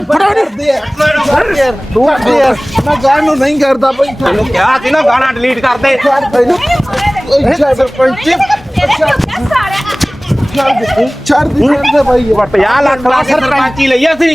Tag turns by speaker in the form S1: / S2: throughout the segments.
S1: ਮੈਂ ਗਾਣ ਨੂੰ ਨਹੀਂ ਕਰਦਾ ਬਈ
S2: ਤੈਨੂੰ ਕਿਹਾ ਸੀ ਨਾ ਗਾਣਾ ਡਿਲੀਟ ਕਰ ਦੇ।
S1: ਛੱਡ ਦੇ ਬਾਈ
S2: 50 ਲੱਖ ਲਾ ਕੇ ਸਰਪੰਚੀ ਲਈ ਅਸੀਂ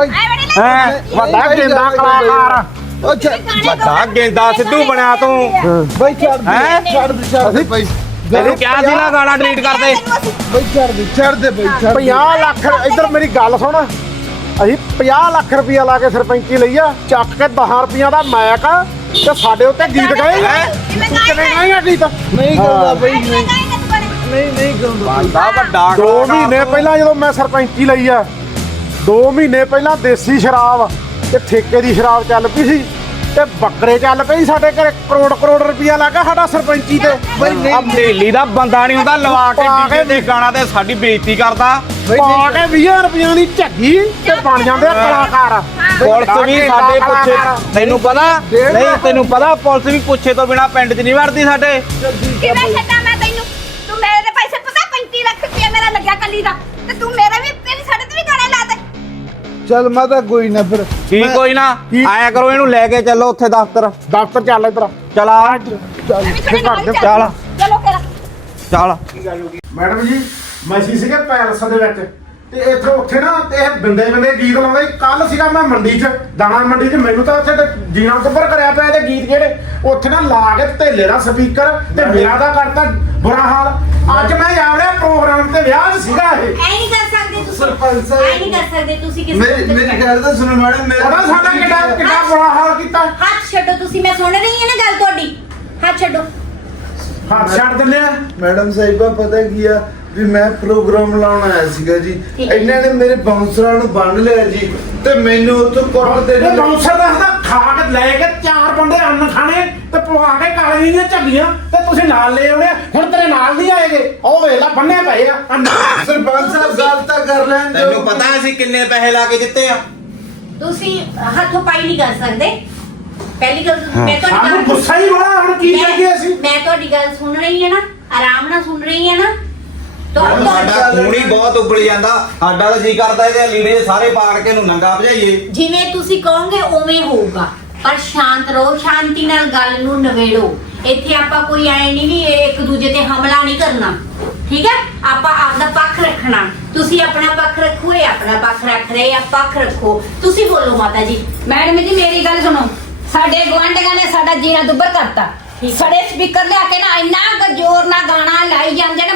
S2: ਵੱਡਾ ਗੇਂਦਾ ਕਲਾਕਾਰ ਵੱਡਾ ਗੇਂਦਾ ਸਿੱਧੂ ਬਣਿਆ ਤੂੰ
S1: ਬਾਈ ਛੱਡ ਦੇ ਬਾਈ
S2: ਤੈਨੂੰ ਕਿਹਾ ਸੀ ਨਾ ਗਾਣਾ ਡਿਲੀਟ ਕਰ ਦੇ।
S1: ਬਾਈ ਛੱਡ ਦੇ ਬਾਈ
S3: 50 ਲੱਖ ਇੱਧਰ ਮੇਰੀ ਗੱਲ ਸੁਣ ਅਸੀਂ 50 ਲੱਖ ਰੁਪਇਆ ਲਾ ਕੇ ਸਰਪੰਚੀ ਲਈ ਆ ਚੱਕ ਕੇ 10 ਰੁਪਈਆਂ ਦਾ ਮੈਕ ਤੇ ਸਾਡੇ ਉੱਤੇ ਗੀਤ ਗਾਏਗਾ ਕਿਵੇਂ ਗਾਏਗਾ ਗੀਤ
S1: ਨਹੀਂ ਕਰਦਾ ਬਾਈ ਨਹੀਂ ਗਾਉਂਦਾ
S2: ਬੰਦਾ ਵੱਡਾ
S3: 2 ਮਹੀਨੇ ਪਹਿਲਾਂ ਜਦੋਂ ਮੈਂ ਸਰਪੰਚੀ ਲਈ ਆ 2 ਮਹੀਨੇ ਪਹਿਲਾਂ ਦੇਸੀ ਸ਼ਰਾਬ ਤੇ ਠੇਕੇ ਦੀ ਸ਼ਰਾਬ ਚੱਲ ਪਈ ਸੀ ਤੇ ਬੱਕਰੇ ਚੱਲ ਪਈ ਸਾਡੇ ਘਰੇ ਕਰੋੜ ਰੁਪਇਆ ਲੱਗਾ ਸਾਡਾ ਸਰਪੰਚੀ ਤੇ
S2: ਦਿੱਲੀ ਦਾ ਬੰਦਾ ਨਹੀਂ ਹੁੰਦਾ ਲਵਾ ਕੇ ਡੀਜੇ ਦੇ ਗਾਣਾ ਤੇ ਸਾਡੀ ਬੇਇੱਜ਼ਤੀ ਕਰਦਾ
S3: ਪਾ ਕੇ 20 ਰੁਪਈਆਂ ਦੀ ਝੱਗੀ ਤੇ ਬਣ ਜਾਂਦੇ ਆ ਕਲਾਕਾਰ
S2: ਪੁਲਿਸ ਵੀ ਸਾਡੇ ਪੁੱਛੇ ਤੈਨੂੰ ਪਤਾ ਨਹੀਂ ਤੈਨੂੰ ਪਤਾ ਪੁਲਿਸ ਵੀ ਪੁੱਛੇ ਤੋਂ ਬਿਨਾ ਪਿੰਡ 'ਚ ਨਹੀਂ ਵੜਦੀ ਸਾਡੇ।
S4: ਕਿਵੇਂ ਛੱਡਾਂ ਮੈਂ ਤੈਨੂੰ ਤੂੰ ਮੇਰੇ ਦੇ ਪੈਸੇ ਪਤਾ 35 ਲੱਖ ਰੁਪਇਆ ਮੇਰਾ ਲੱਗਿਆ ਕੱਲੀ ਦਾ ਤੇ ਤੂੰ ਮੇਰੇ ਵੀ ਤੇਰੀ ਸਾਡੇ ਤੇ ਵੀ ਗਾਣੇ ਲਾ ਦੇ।
S1: ਚੱਲ ਮਾਤਾ ਕੋਈ ਨਾ ਫਿਰ
S2: ਕੀ ਕੋਈ ਨਾ ਆਇਆ ਕਰੋ ਇਹਨੂੰ ਲੈ ਕੇ ਚੱਲੋ ਉੱਥੇ ਦਫ਼ਤਰ
S3: ਚੱਲ ਇੱਧਰ
S2: ਚਲਾ
S4: ਚਲੋ ਫਿਰ
S2: ਚੱਲ।
S3: ਮੈਡਮ ਜੀ ਮੈਸੀ ਸੀਗੇ ਪੈਲਸ ਦੇ ਵਿੱਚ ਤੇ ਇੱਥੇ ਉੱਥੇ ਨਾ ਇਹ ਬੰਦੇ ਗੀਤ ਲਾਉਂਦੇ ਕੱਲ ਸੀਗਾ ਮੈਂ ਮੰਡੀ 'ਚ ਦਾਣਾ ਮੰਡੀ 'ਚ ਮੈਨੂੰ ਤਾਂ ਉੱਥੇ ਜੀਣਾ ਉੱਪਰ ਕਰਿਆ ਪਿਆ ਇਹਦੇ ਗੀਤ ਜਿਹੜੇ ਉੱਥੇ ਨਾ ਲਾ ਕੇ ਧੇਲੇ ਦਾ ਸਪੀਕਰ ਤੇ ਮੇਰਾ ਦਾ ਕਰਤਾ ਬੁਰਾ ਹਾਲ। ਅੱਜ ਮੈਂ ਆਵੜਿਆ ਪ੍ਰੋਗਰਾਮ ਤੇ ਵਿਆਹ 'ਚ ਸੀਗਾ ਇਹ
S4: ਐ ਨਹੀਂ ਕਰ ਸਕਦੇ ਤੁਸੀਂ
S1: ਸਰਪੰਚ
S4: ਐ ਨਹੀਂ ਕਰ ਸਕਦੇ ਤੁਸੀਂ ਕਿਸੇ
S1: ਮੇਰੀ ਗੱਲ ਤਾਂ ਸੁਣੋ ਮੈਡਮ
S3: ਉਹਦਾ ਸਾਡਾ ਕਿੱਡਾ ਬੁਰਾ ਹਾਲ ਕੀਤਾ।
S4: ਹੱਥ ਛੱਡੋ ਤੁਸੀਂ ਮੈਂ ਸੁਣ ਰਹੀ ਹਾਂ ਨਾ ਗੱਲ ਤੁਹਾਡੀ ਹੱਥ ਛੱਡੋ।
S3: ਹੱਥ ਛੱਡ ਦਿੰਦੇ ਆ
S1: ਮੈਡਮ ਸਾਹਿਬਾ ਪਤਾ ਕੀ ਆ ਵੀ ਮੈਂ ਪ੍ਰੋਗਰਾਮ ਲਾਉਣ ਆਇਆ ਸੀਗਾ ਜੀ ਇਹਨਾਂ ਨੇ ਮੇਰੇ ਬਾਉਂਸਰਾਂ ਨੂੰ ਬੰਨ ਲਿਆ ਜੀ ਤੇ ਮੈਨੂੰ ਉੱਥੋਂ ਕੁੱਟ ਦੇ
S3: ਇਹ ਬਾਉਂਸਰ ਦਾ ਖਾ ਕੇ ਲੈ ਕੇ 4 ਬੰਦੇ ਅੰਨ ਖਾਣੇ ਤੇ ਪਵਾ ਕੇ ਕਾਲੇ ਦੀਆਂ ਝੱਗੀਆਂ ਤੇ ਤੁਸੀਂ ਨਾਲ ਲੈ ਆਉਣੇ ਹੁਣ ਤੇਰੇ ਨਾਲ ਨਹੀਂ ਆਏਗੇ ਉਹ ਵੇਖ ਲੈ ਬੰਨੇ ਪਏ ਆ
S1: ਸਰਪੰਚ ਸਾਹਿਬ ਗੱਲ ਤਾਂ ਕਰ ਲੈਣ ਦਿਓ।
S2: ਤੈਨੂੰ ਪਤਾ ਅਸੀਂ ਕਿੰਨੇ ਪੈਸੇ ਲਾ ਕੇ ਜਿੱਤੇ ਆ।
S4: ਤੁਸੀਂ ਹੱਥੋਂ ਪਾਈ ਨਹੀਂ ਕਰ ਸਕਦੇ। ਪਹਿਲੀ ਗੱਲ ਮੈਂ ਤੁਹਾਡੀ
S3: ਸਾਨੂੰ
S4: ਗੱਲ
S3: ਗੁੱਸਾ ਹੀ ਬੜਾ ਹੁਣ ਕੀ ਕਰੀਏ ਅਸੀਂ।
S4: ਮੈਂ ਤੁਹਾਡੀ ਗੱਲ ਸੁਣ ਰਹੀ ਹਾਂ ਨਾ ਆਰਾਮ ਨਾਲ ਸੁਣ ਰਹੀ ਹਾਂ ਨਾ
S2: ਸਾਡਾ ਖੂਨ ਹੀ ਬਹੁਤ ਉੱਬਲ ਜਾਂਦਾ ਸਾਡਾ ਤਾਂ ਜੀ ਕਰਦਾ ਇਹਦੇ ਲੀੜੇ ਸਾਰੇ ਪਾੜ ਕੇ ਨੂੰ ਨੰਗਾ ਭਜਾਈਏ।
S4: ਜਿਵੇਂ ਤੁਸੀਂ ਕਹੋਗੇ ਉਵੇਂ ਹੋਊਗਾ ਪਰ ਸ਼ਾਂਤ ਰਹੋ ਸ਼ਾਂਤੀ ਨਾਲ ਗੱਲ ਨੂੰ ਨਵੇੜੋ। ਇੱਥੇ ਆਪਾਂ ਕੋਈ ਐ ਨਹੀਂ ਵੀ ਇੱਕ ਦੂਜੇ ਤੇ ਹਮਲਾ ਨਹੀਂ ਕਰਨਾ ਠੀਕ ਹੈ। ਆਪਾਂ ਆਪਦਾ ਪੱਖ ਰੱਖਣਾ ਤੁਸੀਂ ਆਪਣਾ ਪੱਖ ਰੱਖੋ ਇਹ ਆਪਣਾ ਪੱਖ ਰੱਖ ਰਹੇ ਆ ਪੱਖ ਰੱਖੋ। ਤੁਸੀਂ ਬੋਲੋ ਮਾਤਾ ਜੀ।
S5: ਮੈਡਮ ਜੀ ਮੇਰੀ ਗੱਲ ਸੁਣੋ ਸਾਡੇ ਗੁਆਂਢੀਆਂ ਨੇ ਸਾਡਾ ਜੀਣਾ ਦੁੱਬਰ ਕਰਤਾ ਸੜੇ ਸਪੀਕਰ ਲਿਆ ਕੇ ਨਾ ਇੰਨਾ ਜ਼ੋਰ ਨਾਲ ਗਾਣਾ ਲਾਈ ਜਾਂਦੇ ਨੇ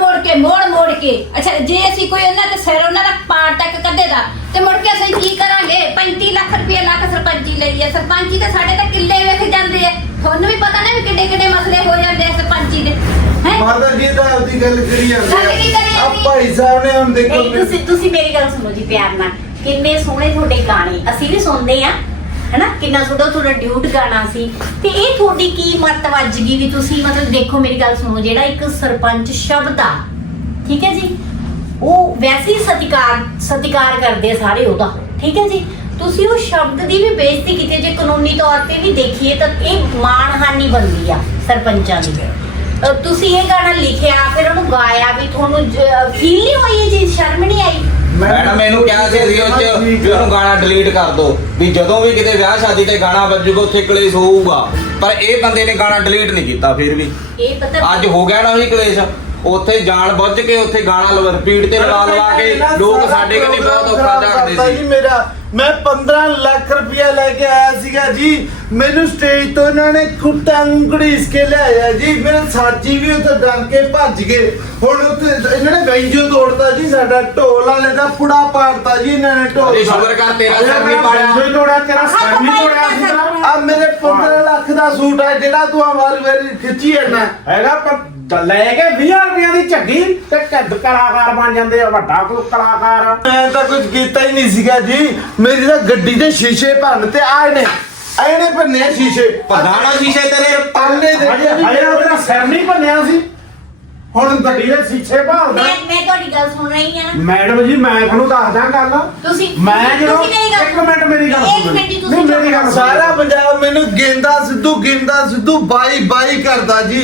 S5: ਮੋੜ ਕੇ ਅੱਛਾ ਜੇ ਅਸੀਂ ਕੋਈ ਉਹਨਾਂ ਦੇ ਸਿਰ ਉਹਨਾਂ ਦਾ ਪਾਰ ਤੱਕ ਕੱਢੇ ਦਾ ਤੇ ਮੁੜ ਕੇ ਅਸੀਂ ਕੀ ਕਰਾਂਗੇ 35 ਲੱਖ ਰੁਪਏ ਲੱਖ ਸਰਪੰਚੀ ਲਈ ਹੈ। ਸਰਪੰਚੀ ਤੇ ਸਾਡੇ ਤਾਂ ਕਿੱਲੇ ਵੇਖ ਜਾਂਦੇ ਆ ਤੁਹਾਨੂੰ ਵੀ ਪਤਾ ਨਾ ਵੀ ਕਿੱਡੇ ਮਸਲੇ ਹੋ ਜਾਂਦੇ ਆ ਸਰਪੰਚੀ ਦੇ ਹੈ।
S1: ਮਾਤਾ ਜੀ ਤਾਂ ਆਪਦੀ ਗੱਲ ਕਰੀ ਜਾਂਦੇ
S4: ਗੱਲ ਕੀ ਕਰੀ
S1: ਆ ਭਾਈ ਸਾਹਿਬ ਨੇ ਹੁਣ ਦੇਖੋ
S4: ਤੁਸੀਂ ਮੇਰੀ ਗੱਲ ਸੁਣੋ ਜੀ ਪਿਆਰ ਨਾਲ। ਕਿੰਨੇ ਸੋਹਣੇ ਤੁਹਾਡੇ ਗਾਣੇ ਅਸੀਂ ਵੀ ਸੁਣਦੇ ਆ ਹੈਨਾ ਕਿੰਨਾ ਤੁਹਾਡਾ ਡਿਊਟ ਗਾਣਾ ਸੀ ਤੇ ਇਹ ਤੁਹਾਡੀ ਕੀ ਮੱਤ ਵੱਜ ਗਈ ਵੀ ਤੁਸੀਂ ਮਤਲਬ ਦੇਖੋ ਮੇਰੀ ਗੱਲ ਸੁਣੋ ਜਿਹੜਾ ਇੱਕ ਸਰਪੰਚ ਸ਼ਬਦ ਆ ਠੀਕ ਹੈ ਜੀ ਉਹ ਵੈਸੇ ਹੀ ਸਤਿਕਾਰ ਕਰਦੇ ਸਾਰੇ ਉਹਦਾ ਠੀਕ ਹੈ ਜੀ। ਤੁਸੀਂ ਉਹ ਸ਼ਬਦ ਦੀ ਵੀ ਬੇਇੱਜ਼ਤੀ ਕੀਤੀ ਜੇ ਕਾਨੂੰਨੀ ਤੌਰ ਤੇ ਵੀ ਦੇਖੀਏ ਤਾਂ ਇਹ ਮਾਣਹਾਨੀ ਬਣਦੀ ਆ ਸਰਪੰਚਾਂ ਦੀ। ਤੁਸੀਂ ਇਹ ਗਾਣਾ ਲਿਖਿਆ ਫਿਰ ਉਹਨੂੰ ਗਾਇਆ ਵੀ ਤੁਹਾਨੂੰ ਫੀਲ ਨਹੀਂ ਹੋਈ ਇਹ ਚੀਜ਼ ਸ਼ਰਮ ਨਹੀਂ ਆਈ।
S2: ਮੈਡਮ ਮੈਨੂੰ ਕਿਹਾ ਸੀ ਉਹ ਚ ਵੀ ਉਹਨੂੰ ਗਾਣਾ ਡਿਲੀਟ ਕਰ ਦੋ ਵੀ ਜਦੋਂ ਵੀ ਕਿਤੇ ਵਿਆਹ ਸ਼ਾਦੀ ਤੇ ਗਾਣਾ ਵੱਜੂਗਾ ਉੱਥੇ ਕਲੇਸ਼ ਹੋਊਗਾ ਪਰ ਇਹ ਬੰਦੇ ਨੇ ਗਾਣਾ ਡਿਲੀਟ ਨਹੀਂ ਕੀਤਾ ਫਿਰ ਵੀ
S4: ਇਹ ਪਤਾ
S2: ਅੱਜ ਹੋ ਗਿਆ ਨਾ ਉਹੀ ਕਲੇਸ਼ ਉੱਥੇ ਜਾਣ ਬੁੱਝ ਕੇ ਉੱਥੇ ਗਾਣਾ ਰਿਪੀਟ ਤੇ ਲਵਾ ਕੇ ਲੋਕ ਸਾਡੇ ਕੰਨੇ ਬਹੁਤ ਔਖਾ ਝਾਕਦੇ ਸੀ।
S1: ਮੇਰਾ ਮੈਂ 15 ਲੱਖ ਰੁਪਇਆ ਲੈ ਕੇ ਆਇਆ ਸੀਗਾ ਜੀ ਮੈਨੂੰ ਸਟੇਜ ਤੋਂ ਇਹਨਾਂ ਨੇ ਕੁੱਟਾਂ ਘੜੀਸ ਕੇ ਲਿਆਇਆ ਜੀ ਮੇਰੇ ਸਾਥੀ ਵੀ ਉੱਥੇ ਡਰ ਕੇ ਭੱਜ ਗਏ। ਹੁਣ ਉੱਥੇ ਇਹਨਾਂ ਨੇ ਵੈਂਜੋ ਤੋੜਤਾ ਜੀ ਸਾਡਾ ਢੋਲ ਵਾਲੇ ਦਾ ਪੁੜਾ ਪਾੜਤਾ ਜੀ ਇਹਨਾਂ ਨੇ ਢੋਲ
S2: ਅਰੇ ਸ਼ੁਕਰ ਕਰ ਤੇਰਾ ਸਿਰ ਨਹੀਂ ਪਾੜਿਆ
S3: ਤੋੜਿਆ ਤੇਰਾ ਸਿਰ ਨਹੀਂ ਤੋੜਿਆ ਸੀ।
S1: ਆ ਮੇਰੇ 15 ਲੱਖ ਦਾ ਸੂਟ ਹੈ ਜਿਹੜਾ ਤੂੰ ਵਾਰੀ ਖਿੱਚੀ ਜਾਂਦਾ
S3: ਹੈਗਾ ਪਰ ਲੈ ਕੇ 20 ਰੁਪਈਆਂ ਦੀ ਝੱਗੀ ਤੇ ਢਿੱਡ ਕਲਾਕਾਰ ਬਣ ਜਾਂਦੇ ਆ ਵੱਡਾ ਕੋਈ ਕਲਾਕਾਰ।
S1: ਮੈਂ ਤਾਂ ਕੁਝ ਕੀਤਾ ਹੀ ਨਹੀਂ ਸੀਗਾ ਜੀ ਮੇਰੀ ਤਾਂ ਗੱਡੀ ਦੇ ਸ਼ੀਸ਼ੇ ਭੰਨ ਤੇ ਆਏ ਨੇ ਭੰਨੇ ਸ਼ੀਸ਼ੇ
S2: ਪਧਾਣਾ ਸ਼ੀਸ਼ੇ ਤੇਰੇ
S1: ਪਾਲੇ ਦੇ
S3: ਹਜੇ ਉਹਦਾ ਸਿਰ ਨਹੀਂ ਭੰਨਿਆ ਸੀ ਹੁਣ ਗੱਡੀ ਦੇ ਸ਼ੀਸ਼ੇ ਭਾਲਦਾ।
S4: ਮੈਂ ਤੁਹਾਡੀ ਗੱਲ ਸੁਣ ਰਹੀ ਹਾਂ ਨਾ
S3: ਮੈਡਮ ਜੀ ਮੈਂ ਤੁਹਾਨੂੰ ਦੱਸਦਾ ਗੱਲ
S4: ਤੁਸੀਂ
S3: ਮੈਂ ਜਦੋਂ
S4: ਤੁਸੀਂ ਮੇਰੀ ਗੱਲ
S3: ਇੱਕ ਮਿੰਟ ਮੇਰੀ ਗੱਲ
S4: ਇੱਕ
S3: ਸੁਣੋ
S4: ਮਿੰਟ ਜੀ, ਤੁਸੀਂ
S3: ਨਹੀਂ ਮੇਰੀ ਗੱਲ
S1: ਸਾਰਾ ਪੰਜਾਬ ਮੈਨੂੰ ਗੇਂਦਾ ਸਿੱਧੂ ਬਾਈ ਕਰਦਾ ਜੀ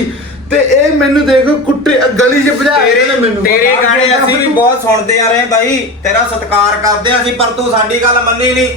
S1: ਤੇ ਇਹ ਮੈਨੂੰ ਦੇਖੋ ਕੁੱਟੇ ਗਲੀ 'ਚ ਭਜਾ ਕੇ ਨੇ ਮੈਨੂੰ।
S2: ਤੇਰੇ ਗਾਣੇ ਅਸੀਂ ਵੀ ਬਹੁਤ ਸੁਣਦੇ ਆ ਰਹੇ ਬਾਈ, ਤੇਰਾ ਸਤਿਕਾਰ ਕਰਦੇ ਆ ਅਸੀਂ, ਪਰ ਤੂੰ ਸਾਡੀ ਗੱਲ ਮੰਨੀ ਨਹੀਂ।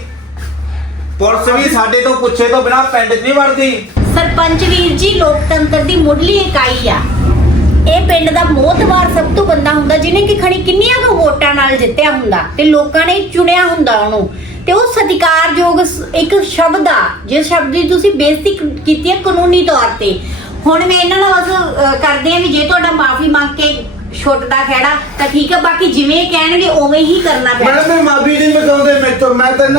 S2: ਪੁਲਿਸ ਵੀ ਸਾਡੇ ਤੋਂ ਪੁੱਛੇ ਤੋਂ ਬਿਨਾ ਪਿੰਡ 'ਚ ਨਹੀਂ ਵੜਦੀ।
S4: ਸਰਪੰਚ ਵੀਰ ਜੀ ਲੋਕਤੰਤਰ ਦੀ ਮੁੱਢਲੀ ਇਕਾਈ ਆ। ਇਹ ਪਿੰਡ ਦਾ ਮੋਹਤਵਾਰ ਸਭ ਤੋਂ ਬੰਦਾ ਹੁੰਦਾ ਜਿਹਨੇ ਕਿ ਖਣੀ ਕਿੰਨੀਆਂ ਕੁ ਵੋਟਾਂ ਨਾਲ ਜਿੱਤਿਆ ਹੁੰਦਾ ਤੇ ਲੋਕਾਂ ਨੇ ਚੁਣਿਆ ਹੁੰਦਾ ਉਹਨੂੰ, ਤੇ ਉਹ ਸਤਿਕਾਰਯੋਗ ਇੱਕ ਸ਼ਬਦ ਆ ਜਿਸ ਸ਼ਬਦ ਦੀ ਤੁਸੀਂ ਬੇਇੱਜ਼ਤੀ ਕੀਤੀ ਹੈ ਕਾਨੂੰਨੀ ਤੌਰ ਤੇ। ਹੁਣ ਮੈਂ ਇਹਨਾਂ ਨਾਲ ਬਸ ਕਰਦੇ ਆ ਵੀ ਜੇ ਤੁਹਾਡਾ ਮਾਫੀ ਮੰਗ ਕੇ ਛੁੱਟਦਾ ਖਹਿੜਾ ਤਾਂ ਠੀਕ ਹੈ, ਬਾਕੀ ਜਿਵੇਂ ਕਹਿਣਗੇ ਉਵੇਂ ਹੀ ਕਰਨਾ ਪੈਣਾ।
S1: ਮੈਡਮ ਮੈਂ ਮਾਫੀ ਨਹੀਂ ਮੰਗਾਉਂਦੇ ਮੇਰੇ ਤੋਂ, ਮੈਂ ਤਾਂ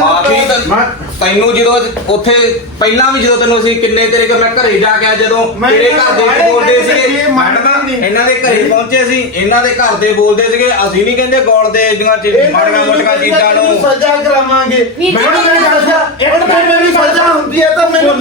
S2: ਤੈਨੂੰ ਜਦੋਂ ਉੱਥੇ ਪਹਿਲਾਂ ਵੀ ਜਦੋਂ ਤੈਨੂੰ ਅਸੀਂ ਕਿੰਨੇ ਤੇਰੇ ਘਰ ਮੈਂ ਘਰੇ ਜਾ ਕੇ ਆਇਆ, ਜਦੋਂ ਤੇਰੇ ਘਰ ਦੇ ਬੋਲਦੇ ਸੀਗੇ ਮੈਡਮ ਇਹਨਾਂ ਦੇ ਘਰੇ ਪਹੁੰਚੇ ਸੀ, ਇਹਨਾਂ ਦੇ ਘਰ ਦੇ ਬੋਲਦੇ ਸੀਗੇ ਅਸੀਂ ਨਹੀਂ ਕਹਿੰਦੇ ਗੋਲ ਦੇ ਦੀਆਂ ਮਾੜੀਆਂ ਮੋਟੀਆਂ ਚੀਜ਼ਾਂ ਨੂੰ
S1: ਸਜ਼ਾ ਕਰਾਵਾਂਗੇ। ਮੈਡਮ ਮੇਰੀ ਸਜ਼ਾ ਹੁੰਦੀ ਹੈ ਤਾਂ ਮੈਨੂੰ